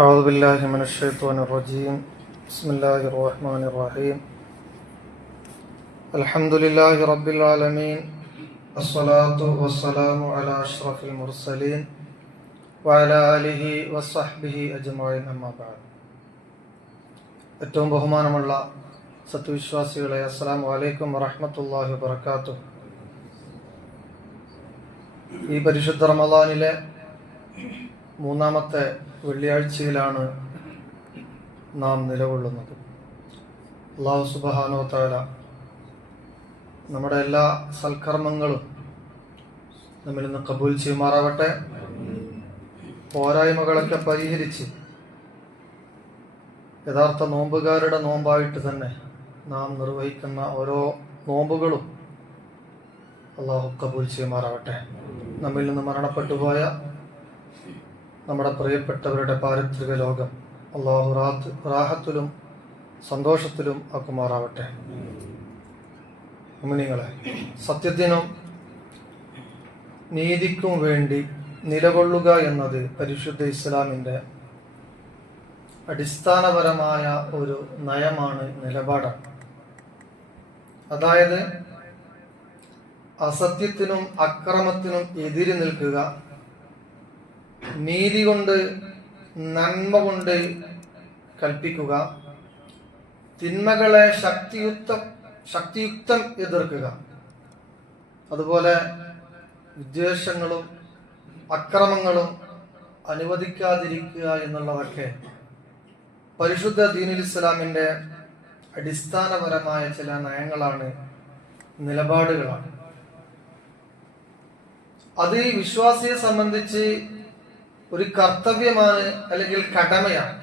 أعوذ بالله من الشيطان الرجيم بسم الله الرحمن الرحيم الحمد لله رب العالمين الصلاة والسلام على أشرف المرسلين وعلى آله وصحبه أجمعين أما بعد. ഏറ്റവും ബഹുമാനമുള്ള സത്യവിശ്വാസികളെ, അസ്സലാമു അലൈക്കും വറഹ്മത്തുള്ളാഹി വബറകാതുഹു. ഈ പരിശുദ്ധ റമളാനിലെ മൂന്നാമത്തെ വെള്ളിയാഴ്ചയിലാണ് നാം നിലകൊള്ളുന്നത്. അല്ലാഹു സുബ്ഹാനഹു വ തആല നമ്മുടെ എല്ലാ സൽക്കർമ്മങ്ങളും നമ്മിൽ നിന്ന് കബൂൽ ചെയ്യുമാറാവട്ടെ. പോരായ്മകളൊക്കെ പരിഹരിച്ച് യഥാർത്ഥ നോമ്പുകാരുടെ നോമ്പായിട്ട് തന്നെ നാം നിർവഹിക്കുന്ന ഓരോ നോമ്പുകളും അല്ലാഹു കബൂൽ ചെയ്യുമാറാവട്ടെ. നമ്മിൽ നിന്ന് മരണപ്പെട്ടു പോയ നമ്മുടെ പ്രിയപ്പെട്ടവരുടെ പാരിത്രിക ലോകം അല്ലാഹു റാഹത്തിലും സന്തോഷത്തിലും ആക്കുമാറാവട്ടെ. മുഅ്മിനീങ്ങളെ, സത്യത്തിനും നീതിക്കും വേണ്ടി നിലകൊള്ളുക എന്നത് പരിശുദ്ധ ഇസ്ലാമിൻ്റെ അടിസ്ഥാനപരമായ ഒരു നയമാണ്, നിലപാടാണ്. അതായത് അസത്യത്തിനും അക്രമത്തിനും എതിര് നിൽക്കുക, നീതി കൊണ്ട് നന്മ കൊണ്ട് കൽപ്പിക്കുക, തിന്മകളെ ശക്തിയുക്തം എതിർക്കുക, അതുപോലെ വിദ്വേഷങ്ങളും അക്രമങ്ങളും അനുവദിക്കാതിരിക്കുക എന്നുള്ളതൊക്കെ പരിശുദ്ധ ദീനുൽ ഇസ്ലാമിൻ്റെ അടിസ്ഥാനപരമായ ചില നയങ്ങളാണ്, നിലപാടുകളാണ്. അത് വിശ്വാസിയെ സംബന്ധിച്ച് ഒരു കർത്തവ്യമാണ്, അല്ലെങ്കിൽ കടമയാണ്.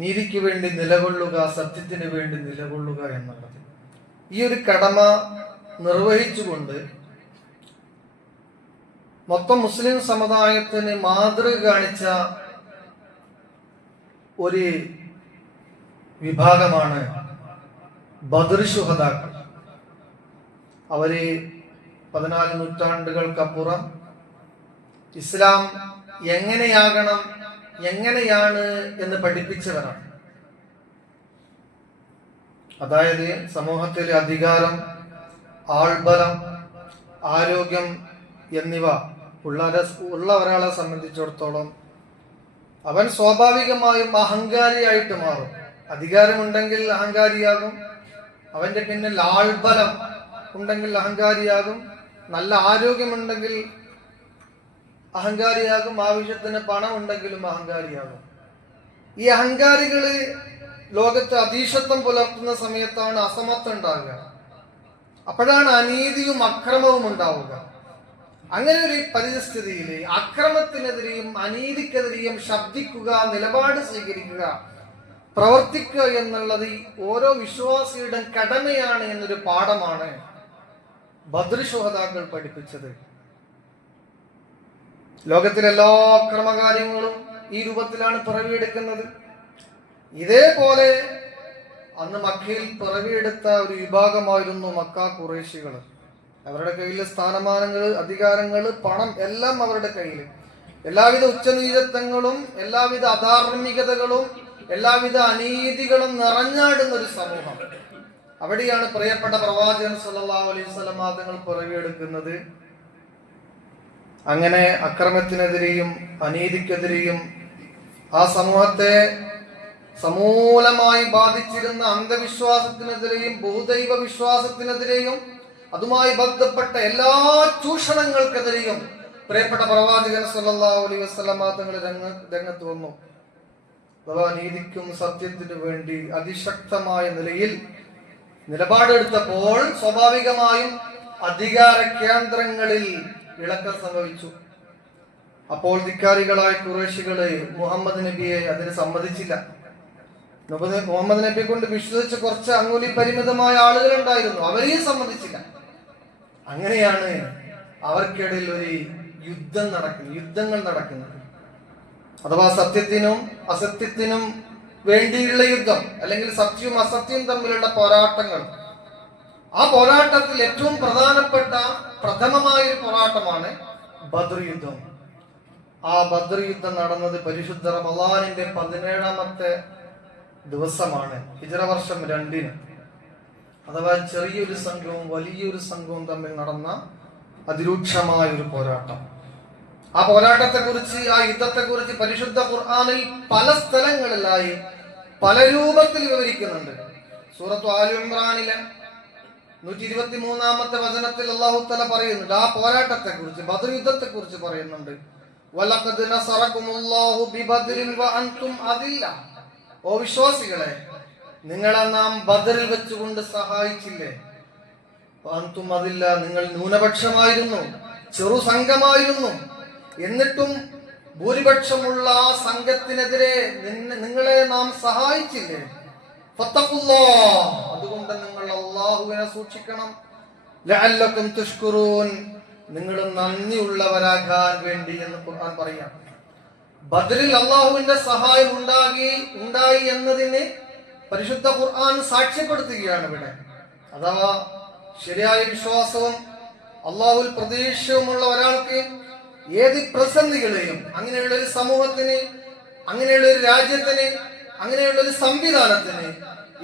നീതിക്ക് വേണ്ടി നിലകൊള്ളുക, സത്യത്തിന് വേണ്ടി നിലകൊള്ളുക എന്നുള്ളത്. ഈ ഒരു കടമ നിർവഹിച്ചുകൊണ്ട് മൊത്തം മുസ്ലിം സമുദായത്തിന് മാതൃക കാണിച്ച ഒരു വിഭാഗമാണ് ബദർ ശുഹദാക്കൾ. അവര് 14 നൂറ്റാണ്ടുകൾക്കപ്പുറം ഇസ്ലാം എങ്ങനെയാകണം, എങ്ങനെയാണ് എന്ന് പഠിപ്പിച്ചവരാണ്. അതായത് സമൂഹത്തിൽ അധികാരം, ആൾബലം, ആരോഗ്യം എന്നിവ ഉള്ള ഒരാളെ സംബന്ധിച്ചിടത്തോളം അവൻ സ്വാഭാവികമായും അഹങ്കാരിയായിട്ട് മാറും. അധികാരമുണ്ടെങ്കിൽ അഹങ്കാരിയാകും, അവന്റെ പിന്നിൽ ആൾബലം ഉണ്ടെങ്കിൽ അഹങ്കാരിയാകും, നല്ല ആരോഗ്യമുണ്ടെങ്കിൽ അഹങ്കാരിയാകും, ആവശ്യത്തിന് പണം ഉണ്ടെങ്കിലും അഹങ്കാരിയാകും. ഈ അഹങ്കാരികള് ലോകത്ത് അധീശത്വം പുലർത്തുന്ന സമയത്താണ് അസമത്വം ഉണ്ടാകുക. അപ്പോഴാണ് അനീതിയും അക്രമവും ഉണ്ടാവുക. അങ്ങനെ ഒരു പരിസ്ഥിതിയിൽ അക്രമത്തിനെതിരെയും അനീതിക്കെതിരെയും ശബ്ദിക്കുക, നിലപാട് സ്വീകരിക്കുക, പ്രവർത്തിക്കുക എന്നുള്ളത് ഓരോ വിശ്വാസിയുടെ കടമയാണ് എന്നൊരു പാഠമാണ് ബദർ ശുഹദാക്കൾ പഠിപ്പിച്ചത്. ലോകത്തിലെ എല്ലാ അക്രമകാര്യങ്ങളും ഈ രൂപത്തിലാണ് പിറവിയെടുക്കുന്നത്. ഇതേപോലെ അന്ന് മക്കയിൽ പിറവിയെടുത്ത ഒരു വിഭാഗമായിരുന്നു മക്ക ഖുറൈശികൾ. അവരുടെ കയ്യിൽ സ്ഥാനമാനങ്ങൾ, അധികാരങ്ങൾ, പണം എല്ലാം അവരുടെ കയ്യിൽ. എല്ലാവിധ ഉച്ചനീചത്വങ്ങളും എല്ലാവിധ അധാർമികതകളും എല്ലാവിധ അനീതികളും നിറഞ്ഞാടുന്ന ഒരു സമൂഹം. അവിടെയാണ് പ്രിയപ്പെട്ട പ്രവാചകൻ സല്ലല്ലാഹു അലൈഹി വസല്ലം തങ്ങൾ പിറവിയെടുക്കുന്നത്. അങ്ങനെ അക്രമത്തിനെതിരെയും അനീതിക്കെതിരെയും ആ സമൂഹത്തെ സമൂലമായി ബാധിച്ചിരുന്ന അന്ധവിശ്വാസത്തിനെതിരെയും ബഹുദൈവ വിശ്വാസത്തിനെതിരെയും അതുമായി ബന്ധപ്പെട്ട എല്ലാ ചൂഷണങ്ങൾക്കെതിരെയും പ്രിയപ്പെട്ട പ്രവാചകൻ സല്ലല്ലാഹു അലൈഹി വസല്ലം തങ്ങൾ രംഗത്ത് വന്നു. അഥവാ നീതിക്കും സത്യത്തിനു വേണ്ടി അതിശക്തമായ നിലയിൽ നിലപാടെടുത്തപ്പോൾ സ്വാഭാവികമായും അധികാര കേന്ദ്രങ്ങളിൽ ഇളക്കം സംഭവിച്ചു. അപ്പോൾ ധിക്കാരികളായ ഖുറൈശികള് മുഹമ്മദ് നബിയെ അതിന് സമ്മതിച്ചില്ല. മുഹമ്മദ് നബിയെ കൊണ്ട് വിശ്വസിച്ച് കുറച്ച് അങ്ങുലി പരിമിതമായ ആളുകൾ ഉണ്ടായിരുന്നു, അവരെയും സമ്മതിച്ചില്ല. അങ്ങനെയാണ് അവർക്കിടയിൽ ഒരു യുദ്ധങ്ങൾ നടക്കുന്നത്. അഥവാ സത്യത്തിനും അസത്യത്തിനും വേണ്ടിയുള്ള യുദ്ധം, അല്ലെങ്കിൽ സത്യവും അസത്യവും തമ്മിലുള്ള പോരാട്ടങ്ങൾ. ആ പോരാട്ടത്തിൽ ഏറ്റവും പ്രധാനപ്പെട്ട പ്രഥമമായ ഒരു പോരാട്ടമാണ് ബദർ യുദ്ധം. ആ ബദർ യുദ്ധം നടന്നത് പരിശുദ്ധ റമളാനിന്റെ 17ാമത്തെ ദിവസമാണ്, ഹിജ്റ വർഷം 2. അഥവാ ചെറിയൊരു സംഘവും വലിയൊരു സംഘവും തമ്മിൽ നടന്ന അതിരൂക്ഷമായ ഒരു പോരാട്ടം. ആ പോരാട്ടത്തെ കുറിച്ച്, ആ യുദ്ധത്തെ കുറിച്ച് പരിശുദ്ധ ഖുർആനിൽ പല സ്ഥലങ്ങളിലായി പല രൂപത്തിൽ വിവരിക്കുന്നുണ്ട്. സൂറത്തു ആലു ഇംറാനിലെ 123ാമത്തെ വചനത്തിൽ അല്ലാഹു തആല പറയുന്നുണ്ട്, ആ പോരാട്ടത്തെ കുറിച്ച്, ബദർ യുദ്ധത്തെ കുറിച്ച് പറയുന്നുണ്ട്. വലഖദ് നസറകുമുല്ലാഹു ബിബദ്രിൻ വഅൻതും അദില്ല. ഓ വിശ്വാസികളെ, നിങ്ങളെ നാം ബദറിൽ വെച്ചുകൊണ്ട് സഹായിച്ചില്ലേ? വഅൻതും അദില്ല, നിങ്ങൾ ന്യൂനപക്ഷമായിരുന്നു, ചെറു സംഘമായിരുന്നു. എന്നിട്ടും ഭൂരിപക്ഷമുള്ള ആ സംഘത്തിനെതിരെ നിങ്ങളെ നാം സഹായിച്ചില്ലേ? ഫത്തഖുല്ലാഹ്, അതുകൊണ്ട് നിങ്ങൾ അല്ലാഹുവിനെ സൂക്ഷിക്കണം. ലഅല്ലകും തുഷ്കുറൂൻ, നിങ്ങൾ നന്ദിയുള്ളവരാകാൻ വേണ്ടി എന്ന് ഖുർആൻ പറയാം. ബദറിൽ അല്ലാഹുവിന്റെ സഹായം ഉണ്ടായി എന്നതിന് പരിശുദ്ധ ഖുർആൻ സാക്ഷ്യപ്പെടുത്തുകയാണ് ഇവിടെ. അഥവാ ശരിയായ വിശ്വാസവും അല്ലാഹുവിൽ പ്രതീക്ഷയുമുള്ള ഒരാൾക്ക് ഏത് പ്രതിസന്ധികളെയും, അങ്ങനെയുള്ള ഒരു സമൂഹത്തിന്, അങ്ങനെയുള്ള ഒരു രാജ്യത്തിന്, അങ്ങനെയുള്ള ഒരു സംവിധാനത്തിന്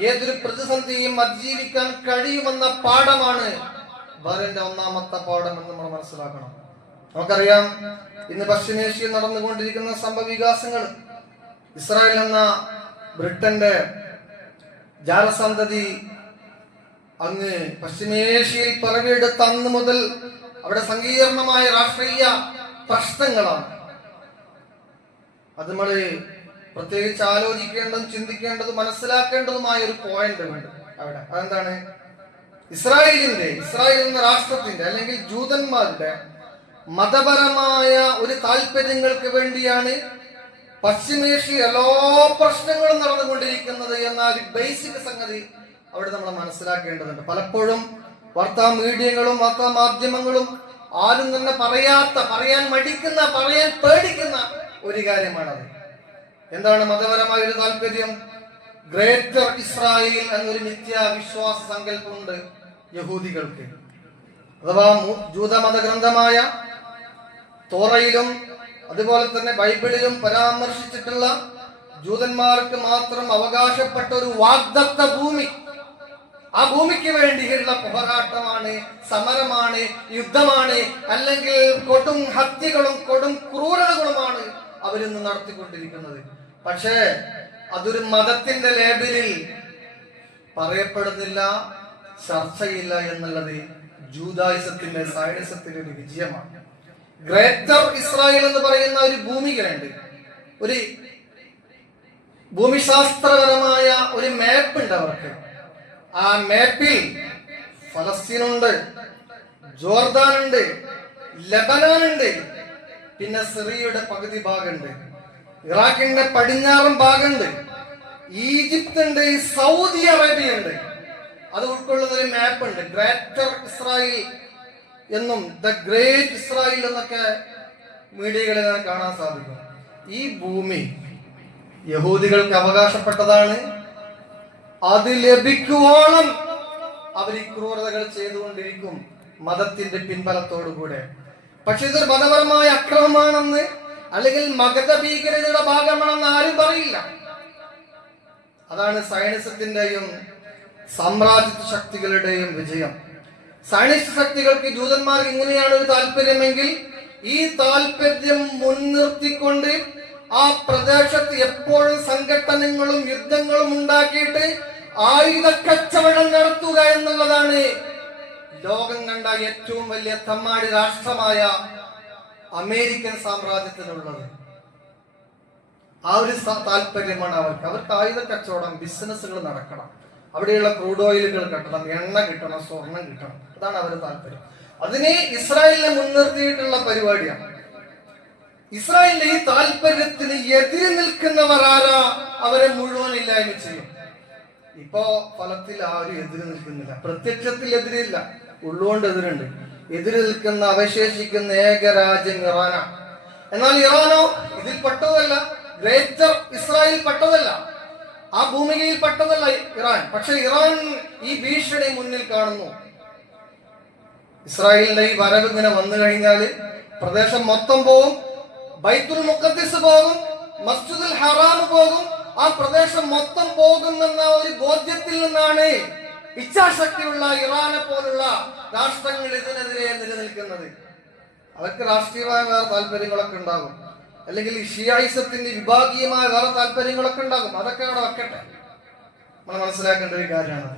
ഏതൊരു പ്രതിസന്ധിയും അതിജീവിക്കാൻ കഴിയുമെന്ന പാഠമാണ് ബദറിന്റെ 1ാമത്തെ പാഠം എന്ന് നമ്മൾ മനസ്സിലാക്കണം. നമുക്കറിയാം, ഇന്ന് പശ്ചിമേഷ്യയിൽ നടന്നുകൊണ്ടിരിക്കുന്ന സംഭവ വികാസങ്ങൾ. ഇസ്രായേൽ എന്ന ബ്രിട്ടന്റെ ജാരസന്തതി അങ്ങ് പശ്ചിമേഷ്യയിൽ പിറവിയെടുത്ത അന്ന് മുതൽ അവിടെ സങ്കീർണമായ രാഷ്ട്രീയ പ്രശ്നങ്ങളാണ്. അത് നമ്മൾ പ്രത്യേകിച്ച് ആലോചിക്കേണ്ടതും ചിന്തിക്കേണ്ടതും മനസ്സിലാക്കേണ്ടതുമായ ഒരു പോയിന്റ് ഉണ്ട് അവിടെ. അതെന്താണ്? ഇസ്രായേൽ എന്ന രാഷ്ട്രത്തിന്റെ അല്ലെങ്കിൽ ജൂതന്മാരുടെ മതപരമായ ഒരു താല്പര്യങ്ങൾക്ക് വേണ്ടിയാണ് പശ്ചിമേഷ്യ എല്ലാ പ്രശ്നങ്ങളും നടന്നുകൊണ്ടിരിക്കുന്നത് എന്ന ഒരു ബേസിക് സംഗതി അവിടെ നമ്മൾ മനസ്സിലാക്കേണ്ടതുണ്ട്. പലപ്പോഴും വാർത്താ മീഡിയകളും വാർത്താ മാധ്യമങ്ങളും ആരും തന്നെ പറയാൻ മടിക്കുന്ന, പറയാൻ പേടിക്കുന്ന ഒരു കാര്യമാണത്. എന്താണ് മതപരമായ ഒരു താല്പര്യം? ഗ്രേറ്റർ ഇസ്രായേൽ എന്നൊരു മിഥ്യാവിശ്വാസ സങ്കല്പമുണ്ട് യഹൂദികൾക്ക്. അഥവാ ജൂതമത ഗ്രന്ഥമായ തോറയിലും അതുപോലെ തന്നെ ബൈബിളിലും പരാമർശിച്ചിട്ടുള്ള ജൂതന്മാർക്ക് മാത്രം അവകാശപ്പെട്ട ഒരു വാഗ്ദത്ത ഭൂമി, ആ ഭൂമിക്ക് വേണ്ടിയുള്ള പോരാട്ടമാണ്, സമരമാണ്, യുദ്ധമാണ്, അല്ലെങ്കിൽ കൊടും ഹത്യകളും കൊടും ക്രൂരതകളുമാണ് അവരിന്ന് നടത്തിക്കൊണ്ടിരിക്കുന്നത്. പക്ഷേ അതൊരു മതത്തിന്റെ ലേബലിൽ പറയപ്പെടുന്നില്ല, ചർച്ചയില്ല എന്നുള്ളത് ജൂതായിസത്തിന്റെ, സയനിസത്തിന്റെ ഒരു വിജയമാണ്. ഗ്രേറ്റർ ഇസ്രായേൽ എന്ന് പറയുന്ന ഒരു ഭൂമികയുണ്ട്, ഒരു ഭൂമിശാസ്ത്രപരമായ ഒരു മാപ്പ് ഉണ്ട് അവർക്ക്. ആ മാപ്പിൽ ഫലസ്തീനുണ്ട്, ജോർദാനുണ്ട്, ലബനാനുണ്ട്, പിന്നെ സിറിയയുടെ പകുതി ഭാഗമുണ്ട്, ഇറാഖിന്റെ പടിഞ്ഞാറൻ ഭാഗമുണ്ട്, ഈജിപ്ത് ഉണ്ട്, സൗദി അറേബ്യ ഉണ്ട്. അത് ഉൾക്കൊള്ളുന്ന ഒരു മാപ്പ് ഉണ്ട്. ഗ്രേറ്റർ ഇസ്രായേൽ എന്നും ദ ഗ്രേറ്റ് ഇസ്രായേൽ എന്നൊക്കെ മീഡിയകളിൽ കാണാൻ സാധിക്കും. ഈ ഭൂമി യഹൂദികൾക്ക് അവകാശപ്പെട്ടതാണ്. അത് ലഭിക്കുവോളം അവർ ഈ ക്രൂരതകൾ ചെയ്തുകൊണ്ടിരിക്കും മതത്തിന്റെ പിൻബലത്തോടുകൂടെ. പക്ഷെ ഇതൊരു മതപരമായ അക്രമമാണെന്ന് അല്ലെങ്കിൽ മഗധ ഭീകരതയുടെ ഭാഗമാണെന്ന് ആരും പറയില്ല. അതാണ് സയനിസത്തിന്റെയും സാമ്രാജ്യത്വ ശക്തികളുടെയും വിജയം. സയനിസ്റ്റ് ശക്തികൾക്ക് ജൂതന്മാർക്ക് ഇങ്ങനെയാണ് ഒരു താല്പര്യമെങ്കിൽ ഈ താല്പര്യം മുൻനിർത്തിക്കൊണ്ട് ആ പ്രദേശത്ത് എപ്പോഴും സംഘടനകളും യുദ്ധങ്ങളും ഉണ്ടാക്കിയിട്ട് ആയുധ കച്ചവടം നടത്തുക എന്നുള്ളതാണ് ലോകം കണ്ട ഏറ്റവും വലിയ തമ്മാടി രാഷ്ട്രമായ അമേരിക്കൻ സാമ്രാജ്യത്തിനുള്ളത്. ആ ഒരു താല്പര്യമാണ് അവർക്ക് ആയുധ കച്ചവടം, ബിസിനസ്സുകൾ നടക്കണം, അവിടെയുള്ള ക്രൂഡ് ഓയിലുകൾ കിട്ടണം, എണ്ണ കിട്ടണം, സ്വർണം കിട്ടണം. അതാണ് അവരുടെ താല്പര്യം. അതിനെ ഇസ്രായേലിനെ മുൻനിർത്തിയിട്ടുള്ള പരിപാടിയാണ്. ഇസ്രായേലിന്റെ ഈ താല്പര്യത്തിന് എതിര് നിൽക്കുന്നവർ ആരാ, അവരെ മുഴുവൻ ഇല്ലായ്മ ചെയ്യും. ഇപ്പോ ഫലത്തിൽ ആരും എതിര് നിൽക്കുന്നില്ല, പ്രത്യക്ഷത്തിൽ എതിരില്ല, ഉള്ളുകൊണ്ട് എതിരുണ്ട്. എതിര് നിൽക്കുന്ന അവശേഷിക്കുന്ന ഏക രാജ്യം ഇറാനാണ്. എന്നാൽ ഇറാനോ ഇതിൽ പെട്ടതല്ല, ഗ്രേറ്റർ ഇസ്രായേൽ പെട്ടതല്ല, ആ ഭൂമികയിൽ പെട്ടതല്ല ഇറാൻ. പക്ഷെ ഇറാൻ ഈ ഭീഷണി മുന്നിൽ കാണുന്നു. ഇസ്രായേലിന്റെ ഈ വരവ് ഇങ്ങനെ വന്നു കഴിഞ്ഞാൽ പ്രദേശം മൊത്തം പോവും, ബൈത്തുൽ മുഖദ്ദിസ് പോകും, മസ്ജിദുൽ ഹറാം പോകും, ആ പ്രദേശം മൊത്തം പോകുമെന്ന ഒരു ബോധ്യത്തിൽ നിന്നാണ് ഇച്ഛാശക്തിയുള്ള ഇറാനെ പോലുള്ള രാഷ്ട്രങ്ങൾ ഇതിനെതിരെ നിലനിൽക്കുന്നത്. അവർക്ക് രാഷ്ട്രീയമായ വേറെ താല്പര്യങ്ങളൊക്കെ ഉണ്ടാകും, അല്ലെങ്കിൽ ഷിയായിസത്തിന്റെ വിഭാഗീയമായ വേറെ താല്പര്യങ്ങളൊക്കെ ഉണ്ടാകും. അതൊക്കെ അവിടെ വെക്കട്ടെ, നമ്മൾ മനസ്സിലാക്കേണ്ട ഒരു കാര്യമാണ്.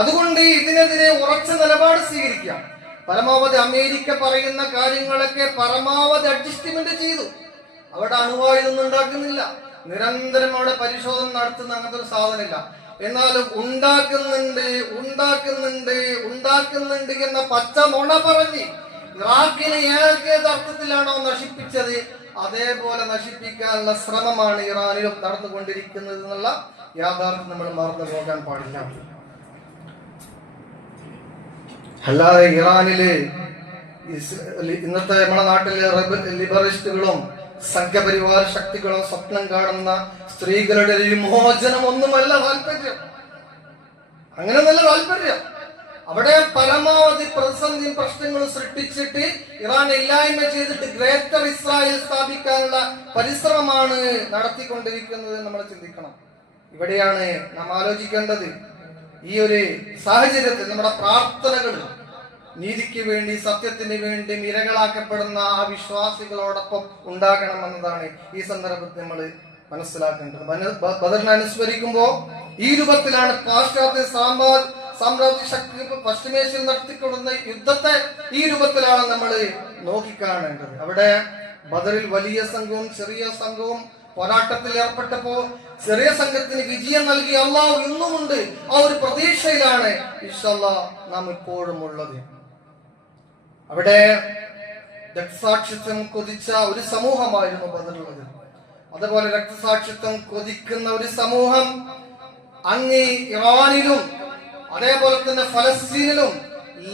അതുകൊണ്ട് ഇതിനെതിരെ ഉറച്ച നിലപാട് സ്വീകരിക്കാം. പരമാവധി അമേരിക്ക പറയുന്ന കാര്യങ്ങളൊക്കെ പരമാവധി അഡ്ജസ്റ്റ്മെന്റ് ചെയ്തു. അവിടെ അണുവായുധം ഉണ്ടാക്കുന്നില്ല, നിരന്തരം അവിടെ പരിശോധന നടത്തുന്ന അങ്ങനത്തെ ഒരു സാധനമില്ല. എന്നാലും ഉണ്ടാക്കുന്നുണ്ട് എന്ന പച്ച നുണ പറഞ്ഞ് ഇറാഖിനെ ഏത് അർത്ഥത്തിലാണോ നശിപ്പിച്ചത് അതേപോലെ നശിപ്പിക്കാനുള്ള ശ്രമമാണ് ഇറാനിലും നടന്നുകൊണ്ടിരിക്കുന്നത് എന്നുള്ള യാഥാർത്ഥ്യം നമ്മൾ മറന്നു പോകാൻ പാടില്ല. അല്ലാതെ ഇറാനില് ഇന്നത്തെ നമ്മുടെ നാട്ടിലെ ലിബറിസ്റ്റുകളും സംഘപരിവാര ശക്തികളും സ്വപ്നം കാണുന്ന സ്ത്രീകളുടെ വിമോചനം ഒന്നുമല്ല താല്പര്യം. അങ്ങനെ നല്ല താല്പര്യം. അവിടെ പരമാവധി പ്രതിസന്ധിയും പ്രശ്നങ്ങളും സൃഷ്ടിച്ചിട്ട് ഇറാൻ ഇല്ലായ്മ ചെയ്തിട്ട് ഗ്രേറ്റർ ഇസ്രായേൽ സ്ഥാപിക്കാനുള്ള പരിശ്രമമാണ് നടത്തിക്കൊണ്ടിരിക്കുന്നത്. നമ്മൾ ചിന്തിക്കണം. ഇവിടെയാണ് നാം ആലോചിക്കേണ്ടത്. ഈ ഒരു സാഹചര്യത്തിൽ നമ്മുടെ പ്രാർത്ഥനകൾ നീതിക്ക് വേണ്ടി, സത്യത്തിന് വേണ്ടി ഇരകളാക്കപ്പെടുന്ന ആ വിശ്വാസികളോടൊപ്പം ഉണ്ടാകണമെന്നതാണ് ഈ സന്ദർഭത്തിൽ നമ്മൾ മനസ്സിലാക്കേണ്ടത്. ബദറിനെ അനുസ്മരിക്കുമ്പോൾ ഈ രൂപത്തിലാണ് പാശ്ചാത്യ സാമ്രാജ്യ ശക്തി പശ്ചിമേഷ്യയിൽ നടത്തിക്കൊടുന്ന യുദ്ധത്തെ ഈ രൂപത്തിലാണ് നമ്മൾ നോക്കിക്കാണേണ്ടത്. അവിടെ ബദറിൽ വലിയ സംഘവും ചെറിയ സംഘവും പോരാട്ടത്തിൽ ഏർപ്പെട്ടപ്പോ ചെറിയ സംഘത്തിന് വിജയം നൽകി അള്ളാഹു ഇന്നുമുണ്ട്. ആ ഒരു പ്രതീക്ഷയിലാണ് ഇൻഷാല്ലാഹ് നാം ഇപ്പോഴും ഉള്ളത്. അവിടെ രക്തസാക്ഷിത്വം കൊതിച്ച ഒരു സമൂഹമായിരുന്നു ബദറിലുള്ളത്. അതുപോലെ രക്തസാക്ഷിത്വം കൊതിക്കുന്ന ഒരു സമൂഹം അങ്ങ് ഇറാനിലും അതേപോലെ തന്നെ ഫലസ്തീനിലും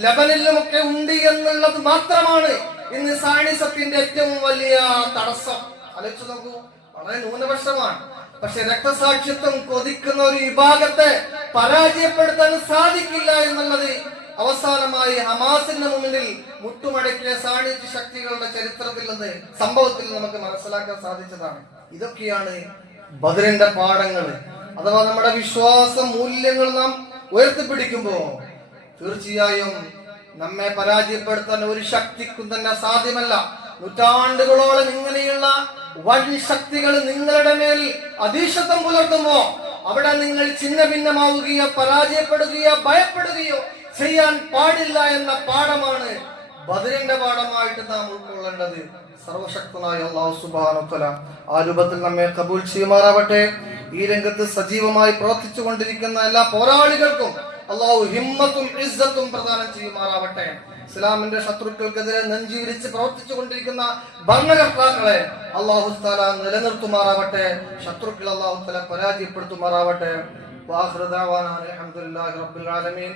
ലബനിലും ഒക്കെ ഉണ്ട് എന്നുള്ളത് മാത്രമാണ് ഇന്ന് സയനിസത്തിന്റെ ഏറ്റവും വലിയ തടസ്സം. ആലോചിച്ചു നോക്കൂ, വളരെ ന്യൂനപക്ഷമാണ്. പക്ഷെ രക്തസാക്ഷിത്വം കൊതിക്കുന്ന ഒരു വിഭാഗത്തെ പരാജയപ്പെടുത്താൻ സാധിക്കില്ല എന്നുള്ളത് അവസാനമായി ഹമാസിന്റെ മുന്നിൽ മുട്ടുമടക്കിയ സാണിധ്യ ശക്തികളുടെ ചരിത്രത്തിൽ നിന്ന്, സംഭവത്തിൽ നമുക്ക് മനസ്സിലാക്കാൻ സാധിച്ചതാണ്. ഇതൊക്കെയാണ് ബദറിന്റെ പാഠങ്ങൾ. അഥവാ നമ്മുടെ വിശ്വാസ മൂല്യങ്ങൾ നാം ഉയർത്തിപ്പിടിക്കുമ്പോ തീർച്ചയായും നമ്മെ പരാജയപ്പെടുത്താൻ ഒരു ശക്തിക്കും തന്നെ സാധ്യമല്ല. നൂറ്റാണ്ടുകളോളം ഇങ്ങനെയുള്ള വൻ ശക്തികൾ നിങ്ങളുടെ മേൽ അധീശത്വം പുലർത്തുമ്പോ അവിടെ നിങ്ങൾ ഛിന്ന ഭിന്നമാവുകയോ പരാജയപ്പെടുകയോ ഭയപ്പെടുകയോ ചെയ്യാൻ പാടില്ല എന്ന പാഠമാണ് ബദറിന്റെ പാഠമായിട്ട് നാം ഉൾക്കൊള്ളേണ്ടത്. സർവശക്തനായ അല്ലാഹു സുബ്ഹാനഹു വ തആല ആ രൂപത്തിൽ നമ്മെ കബൂൽ ചെയ്യുമാറാവട്ടെ. ഈ രംഗത്ത് സജീവമായി പ്രവർത്തിച്ചു കൊണ്ടിരിക്കുന്ന എല്ലാ പോരാളികൾക്കും അല്ലാഹു ഹിമ്മത്തും ഇസ്സത്തും പ്രദാനം ചെയ്യുമാറാവട്ടെ. ഇസ്ലാമിന്റെ ശത്രുക്കൾക്കെതിരെ നെഞ്ചിരിച്ച് പ്രവർത്തിച്ചു കൊണ്ടിരിക്കുന്ന ഭരണകർത്താക്കളെ അല്ലാഹു തആല നിലനിർത്തുമാറാവട്ടെ. ശത്രുക്കൾ അല്ലാഹു തആല പരാജയപ്പെടുത്തുമാറാവട്ടെ. വാഖിറു ദഅവാനാ അൽഹംദുലില്ലാഹി റബ്ബിൽ ആലമീൻ.